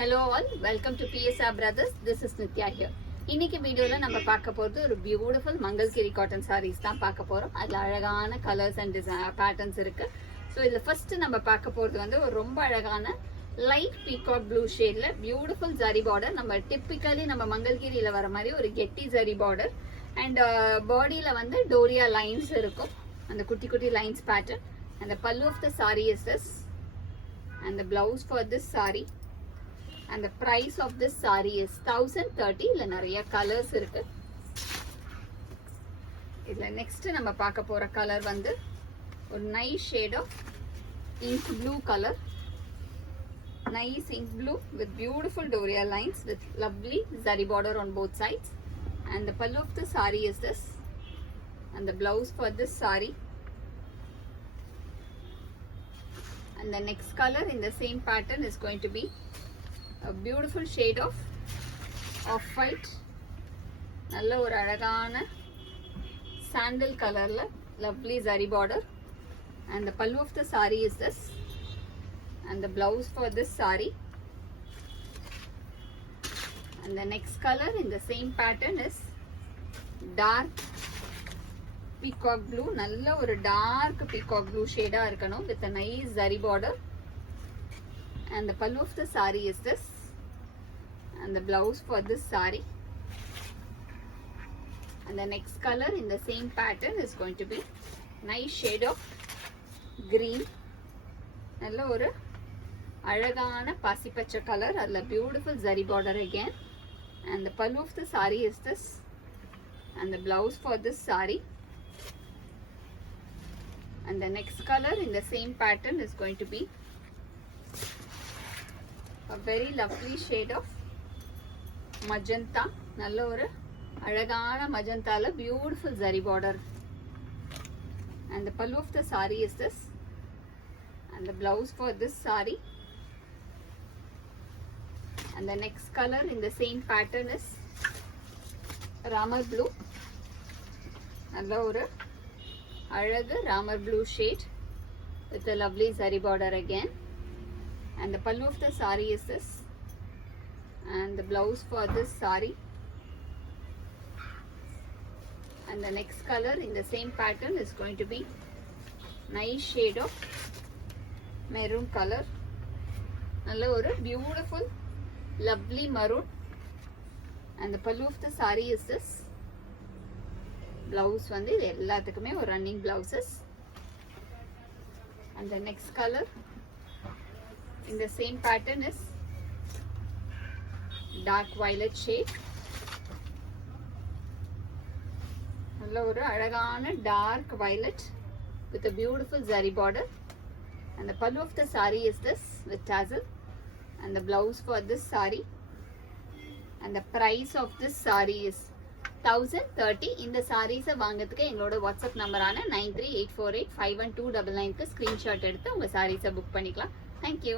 Hello all, welcome to PSR Brothers. This is Nitya here. இன்னைக்கு வீடியோல நம்ம பார்க்க போறது ஒரு பியூட்டிஃபுல் மங்கல்கிரி காட்டன் sarees தான் பார்க்க போறோம். அதுல அழகான கலர்ஸ் அண்ட் பேட்டர்ன்ஸ் இருக்கு. ஸோ இதுல ஃபர்ஸ்ட் நம்ம பார்க்க போறது வந்து ஒரு ரொம்ப அழகான லைட் பீகாக் ப்ளூ ஷேட்ல பியூட்டிஃபுல் ஜரி பார்டர். நம்ம டிப்பிக்கலி நம்ம மங்கல்கிரியில வர மாதிரி ஒரு கெட்டி ஜரி பார்டர் அண்ட் பாடியில வந்து டோரியா லைன்ஸ் இருக்கும். அந்த குட்டி குட்டி lines pattern. And the pallu of the saree is this. And the blouse for this saree. And the price of this saree is 1030. இல்ல நிறைய கலர்ஸ் இருக்கு. இதுல நெக்ஸ்ட் நம்ம பார்க்க போற கலர் வந்து ஒரு nice shade of ink blue colour. Nice ink blue with beautiful doria lines with lovely zari border on both sides. And the pallu of the saree is this. And the blouse for this saree. And the next color in the same pattern is going to be a beautiful shade of off-white. நல்ல ஒரு அழகான sandal colorல lovely zari border. And the pallu of the saree is this. And the blouse for this saree. And the next color in the same pattern is dark peacock blue. நல்ல ஒரு dark peacock blue shade இருக்கணும் with a nice zari border. And the pallu of the saree is this. And the blouse for this saree. And the next color in the same pattern is going to be nice shade of green. நல்ல ஒரு அழகான பாசிப்பச்சை color. அதுல beautiful zari border again. And the pallu of the saree is this. And the blouse for this saree. And the next color in the same pattern is going to be a very lovely shade of magenta. நல்ல ஒரு அழகான மஜந்தால beautiful zari border. And the pallu of the saree is this. And the blouse for this saree. And the next color in the same pattern is ramar blue. நல்ல ஒரு அழகு Ramar blue shade with a lovely zari border again. And the pallu of the saree is this. And the blouse for this saree. And the next color in the same pattern is going to be nice shade of maroon color. நல்ல ஒரு beautiful lovely maroon. And the pallu of the saree is this. Blouse வந்து இது எல்லாத்துக்குமே ஒரு running blouses. And the next color in the same pattern is dark violet shade. நல்ல ஒரு அழகான dark violet with a beautiful zari border. And the pallu of the saree is this with tassel. And the blouse for this saree. And the price of this saree is 1030. இந்த சாரீஸை வாங்கிறதுக்கு எங்களோட வாட்ஸ்அப் நம்பரான 9384851299க்கு ஸ்க்ரீன்ஷாட் எடுத்து உங்கள் சாரீஸை புக் பண்ணிக்கலாம். தேங்க்யூ.